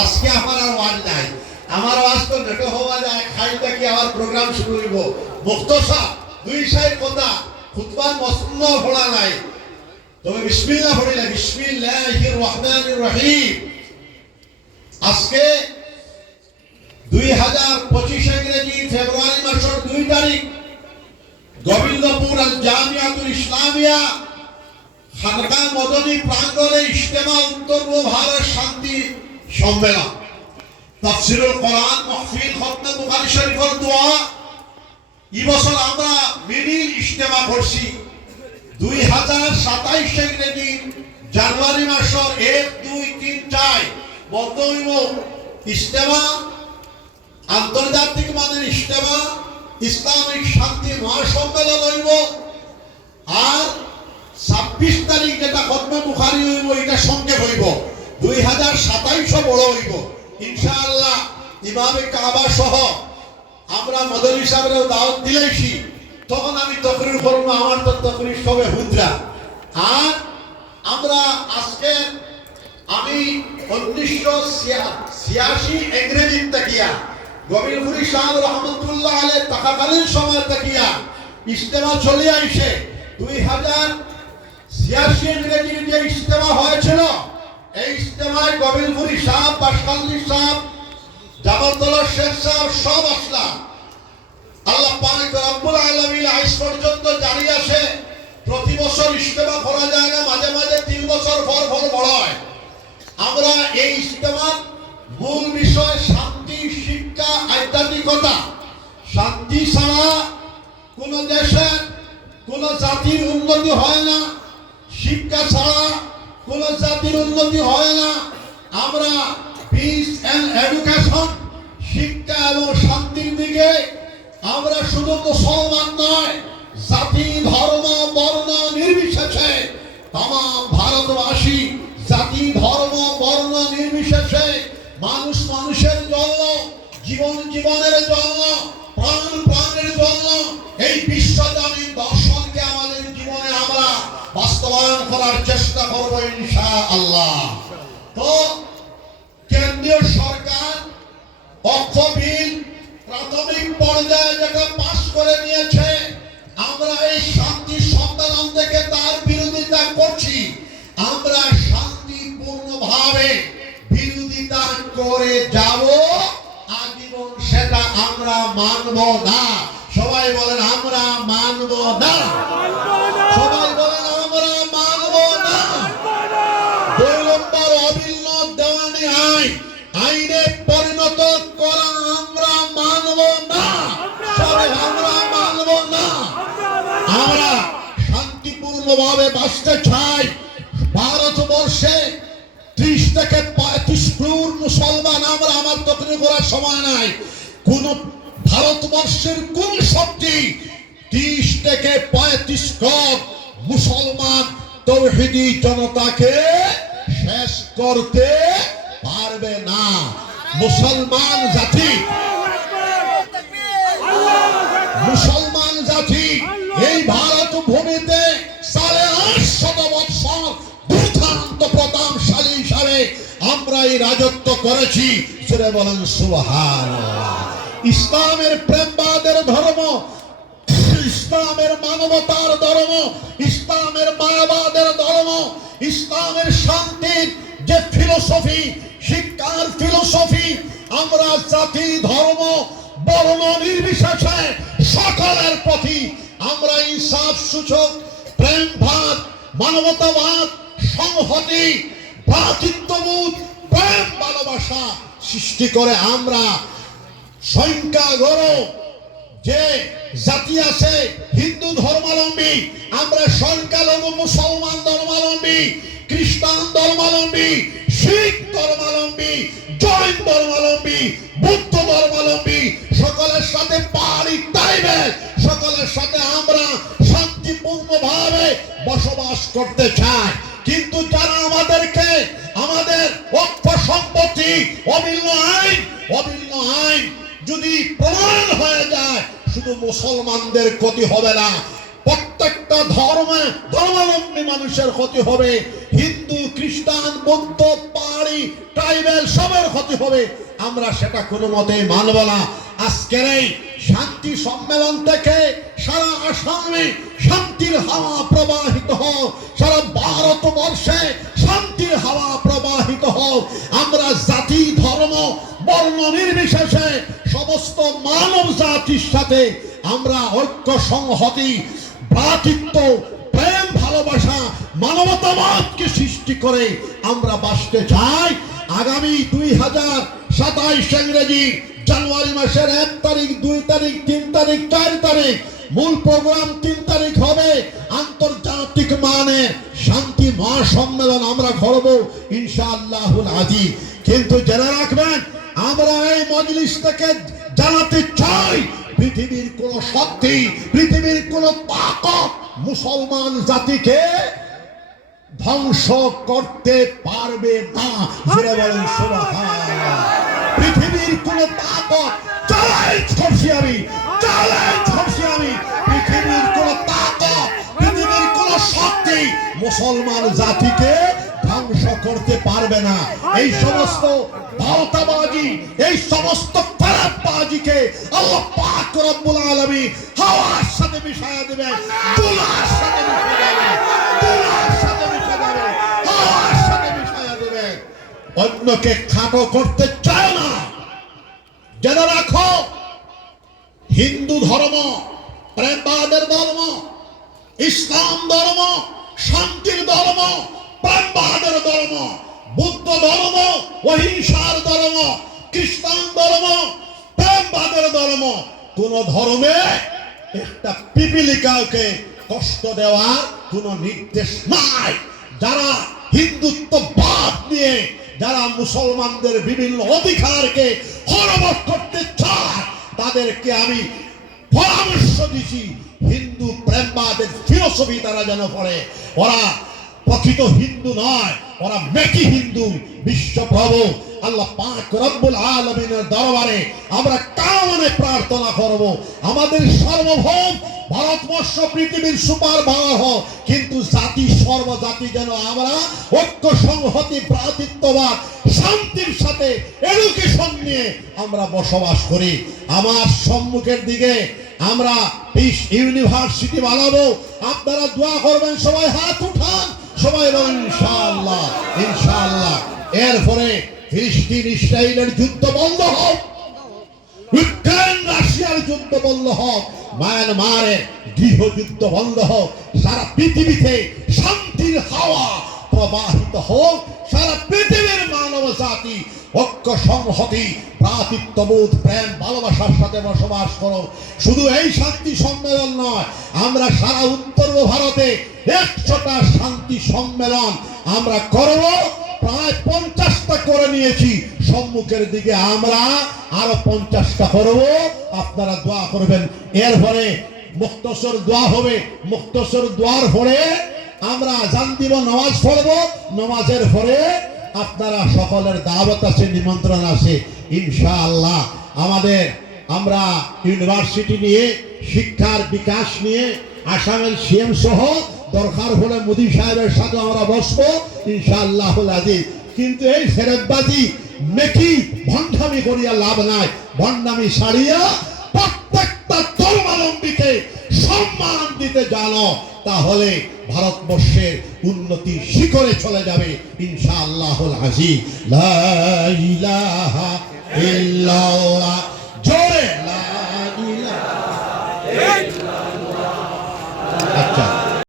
আজকে আমার আর ওয়াজ নাই। আমার ওয়াজ তো নেটো হওয়া যায় খাইটা কি আমার প্রোগ্রাম শুরু হইব? মুক্তসা দুই সাইড কথা, খুতবা মসন্ন পড়া নাই। তবে বিসমিল্লাহ পড়িলা, বিসমিল্লাহির রহমানির রহিম। আজকে দুই হাজার পঁচিশ ইংরেজি ফেব্রুয়ারি মাসের দুই তারিখ, গোবিন্দপুর আল জামিয়াতুল ইসলামিয়া খানকা মদনী প্রাঙ্গণে ইজতেমা উত্তর ভারত শান্তি সম্মেলন তাফসিরুল কোরআন, মাহফিল, খতমে বুখারী শরীফের দোয়া। এই বছর আমরা মিডিল ইজতেমা করছি। দুই হাজার সাতাইশ ইংরেজি জানুয়ারি মাসের এক, দুই, তিন, চার হইব ইজতেমা। আন্তর্জাতিক মানের ইজতেমা, ইসলামিক শান্তি মহাসম্মেলন হইব। আর ছাব্বিশ তারিখ যেটা খতমে বুখারি হইব, এটা সঙ্গে হইব। দুই হাজার সাতাইশ বড় হইব। ইনশাআল্লাহ ইমামে কাবা সহ আমরা মদনী সাহেবের দাওয়াত দিলেছি তখন আমি তকরির করব, আমার তো তকরির সবে হুদ্রা আর আমরা আজকে আমি উনিশশো ছিয়াশি ইংরেজি তাকিয়া, গবিরপুরি শাহ রহমতুল্লাহ আলে তাকাকালীন সময় তাকিয়া, ইজতেমা চলে আইসে দুই হাজার ছিয়াশি ইংরেজির যে ইজতেমা হয়েছিল ইজতেমায় গবিরপুরি শাহ বাসকাল্লি শাহ জামালতলা শেখ সাহেব সব আসলাম আল্লাহ পাক রব্বুল আলামিন আজ পর্যন্ত জারি আছে। প্রতি বছর ইজতেমা করা যায় না, মাঝে মাঝে তিন বছর পর পর বড় হয়। আমরা এই ইজতেমার মূল বিষয় শান্তি, শিক্ষা, আধ্যাত্মিকতা। শান্তি ছাড়া কোন দেশের কোন জাতির উন্নতি হয় না। শিক্ষা ছাড়া কোন জাতির উন্নতি হয় না। আমরা পিস অ্যান্ড এডুকেশন শিক্ষা এবং শান্তির দিকে আমরা শুধু মুসলমান নয়, জাতি, ধর্ম, বর্ণ নির্বিশেষে তাম ভারতবাসী জাতি, ধর্ম, বর্ণ নির্বিশেষে মানুষ মানুষের জন্য, জীবন জীবনের জন্য তার বিরোধিতা করছি। আমরা শান্তিপূর্ণভাবে বিরোধিতা করে যাব, আজীবন সেটা আমরা মানব না। সবাই বলেন, আমরা মানব না। আইনে পরিণত করা আমরা মানব না। আমরা মানব না। আমরা শান্তিপূর্ণভাবে বাঁচতে চাই। ভারতবর্ষে ত্রিশ থেকে পঁয়ত্রিশ ক্রোড় মুসলমান আমরা আমার তকরি করার সময় নাই। কোন ভারতবর্ষের কোন শক্তি ত্রিশ থেকে পঁয়ত্রিশ ক্রোড় মুসলমান তৌহিদি জনতাকে শেষ করতে পারবে না। মুসলমান জাতি। মুসলমান জাতি, এই ভারত ভূমিতে সাড়ে আটশত বৎসর দুর্দান্ত প্রতাপশালী হিসাবে আমরা এই রাজত্ব করেছি। সেটা বলেন সুবহান ইসলামের প্রেমবাদের ধর্ম, ইসলামের মানবতার ধর্ম, ইসলামের মায়াবাদের ধর্ম, ইসলামের শান্তির যে ফিলোসফি শিক্ষার ফিলোসফি আমরা জাতি, ধর্ম, বর্ণ নির্বিশেষে সকলের প্রতি আমরা ইনসাফ সূচক প্রেম ভাত মানবতাবাদ, সংহতি, ভ্রাতৃত্ববোধ, প্রেম ভালোবাসা সৃষ্টি করে আমরা সংখ্যা গড়। যে জাতি আছে হিন্দু ধর্মাবলম্বী, আমরা সংখ্যালঘু, মুসলমান ধর্মাবলম্বী, খ্রিস্টান ধর্মাবলম্বী সাথে আমরা শান্তিপূর্ণ ভাবে বসবাস করতে চাই। কিন্তু যারা আমাদেরকে আমাদের অর্থ সম্পত্তি অবিন্ন আইন অবিন্ন আইন যদি প্রমাণ হয়ে যায়, শুধু মুসলমানদের ক্ষতি হবে না, প্রত্যেকটা ধর্মে ধর্মাবলম্বী মানুষের ক্ষতি হবে, হিন্দু, খ্রিস্টান, বৌদ্ধ, পাহাড়ি, ট্রাইবেল সবের ক্ষতি হবে, আমরা সেটা কোনো মতে মানব না। আজকের এই শান্তি সম্মেলন থেকে সারা আসামে শান্তির হাওয়া প্রবাহিত হোক। সারা ভারতবর্ষে শান্তির হাওয়া প্রবাহিত হোক। আমরা জাতি, ধর্ম, বর্ণ নির্বিশেষে সমস্ত মানব জাতির সাথে আমরা ঐক্য সংহতি ভ্রাতৃত্ব, প্রেম, ভালোবাসা, মানবতাবাদকে সৃষ্টি করে আমরা বাঁচতে চাই। আগামী দুই হাজার সাতাইশ ইংরেজি জানুয়ারি মাসের এক তারিখ, দুই তারিখ, তিন তারিখ, চার তারিখ, মূল প্রোগ্রাম তিন তারিখ হবে। আন্তর্জাতিক মানে শান্তি মহাসম্মেলন আমরা করব ইনশাআল্লাহুল আজিজ। কিন্তু জেনে রাখবেন, আমরা এই মজলিস থেকে জানাতে চাই, পৃথিবীর কোন শক্তি, পৃথিবীর কোন তাকত মুসলমান জাতিকে ধ্বংস করতে পারবে না। পৃথিবীর কোন তাকত চ্যালেঞ্জ করছি আমি চ্যালেঞ্জ করছি আমি। পৃথিবীর কোন তাকত পৃথিবীর কোন শক্তি মুসলমান জাতিকে ধ্বংস করতে পারবে না। এই সমস্ত ভাওতাবাজি, এই সমস্ত খারাপবাজিকে আল্লাহ পাক রব্বুল আলামিন হাওয়ার সাথে মিশায়া দেবে তুলার সাথে মিশায়া দেবে অন্যকে খাটো করতে চায় জেনে রাখো, হিন্দু ধর্ম, প্রেমবাদের ধর্ম, ইসলাম ধর্ম, শান্তির ধর্ম প্রেমবাদের ধর্ম, বুদ্ধ ধর্ম, অহিংসার ধর্ম, খ্রিস্টান ধর্ম, প্রেমবাদের ধর্ম, কোন ধর্মে একটা পিপিলিকাকে কষ্ট দেওয়ার কোন নির্দেশ নাই। যারা হিন্দুত্ববাদ নিয়ে, যারা মুসলমানদের বিভিন্ন অধিকারকে হরবট করতে তাদেরকে আমি পরামর্শ দিছি হিন্দু প্রেমবাদের ফিলোসফি তারা যেন পড়ে। ওরা প্রকৃত হিন্দু নয়, ওরা মেকি হিন্দু, বিশ্বপ্রভু। আল্লাহ পাক রব্বুল আলমিনের দরবারে আমরা কামনে প্রার্থনা করব। আমাদের সর্বভৌম ভারতবর্ষ পৃথিবীর সুপার ভাড়া হোক, কিন্তু জাতি সর্বজাতি যেন আমরা ঐক্য সংহতি, ভ্রাতৃত্ববাদ, শান্তির সাথে এডুকেশন নিয়ে আমরা বসবাস করি। আমার সম্মুখের দিকে আমরা পিস ইউনিভার্সিটি বানাবো। আপনারা দোয়া করবেন, সবাই হাত উঠান, সবাই ইনশাআল্লাহ ইনশাআল্লাহ। এরপরে ফিলিস্তিন, ইসরায়েলের যুদ্ধ বন্ধ হোক, ইউক্রেন, রাশিয়ার যুদ্ধ বন্ধ হোক মায়ানমারের গৃহযুদ্ধ বন্ধ হোক, সারা পৃথিবীতে শান্তির হাওয়া প্রবাহিত হোক, সারা পৃথিবীর মানব জাতি ঐক্য, সংহতি ভ্রাতৃত্ববোধ প্রেম, ভালোবাসার সাথে বসবাস করো শুধু এই শান্তি সম্মেলন নয়, আমরা সারা উত্তর ভারতে একশোটা শান্তি সম্মেলন আমরা করব। প্রায় পঞ্চাশটা করে নিয়েছি। সম্মুখের দিকে আমরা আরও পঞ্চাশটা করব। আপনারা দোয়া করবেন। এরপরে মুক্তসর দোয়া হবে। মুক্তসর দোয়ার পরে আমরা জান দিব, নামাজ পড়ব। নামাজের পরে আপনারা সকলের দাওয়াত আছে, নিমন্ত্রণ আছে। ইনশাআল্লাহ আমাদের আমরা ইউনিভার্সিটি নিয়ে, শিক্ষার বিকাশ নিয়ে, আসামের সিএম সহ দরকার হলে মোদী সাহেবের সাথে আমরা বসবো ইনশাআল্লাহ কিন্তু এই ফেরতবাজি মেকি ভণ্ডামি করিয়া লাভ নাই। ভণ্ডামি সারিয়া প্রত্যেকটা ধর্মাবলম্বীকে সম্মান দিতে জানো, তাহলে ভারতবর্ষের উন্নতি শিখরে চলে যাবে ইনশাআল্লাহ আজিজ ইল্লাল্লাহ।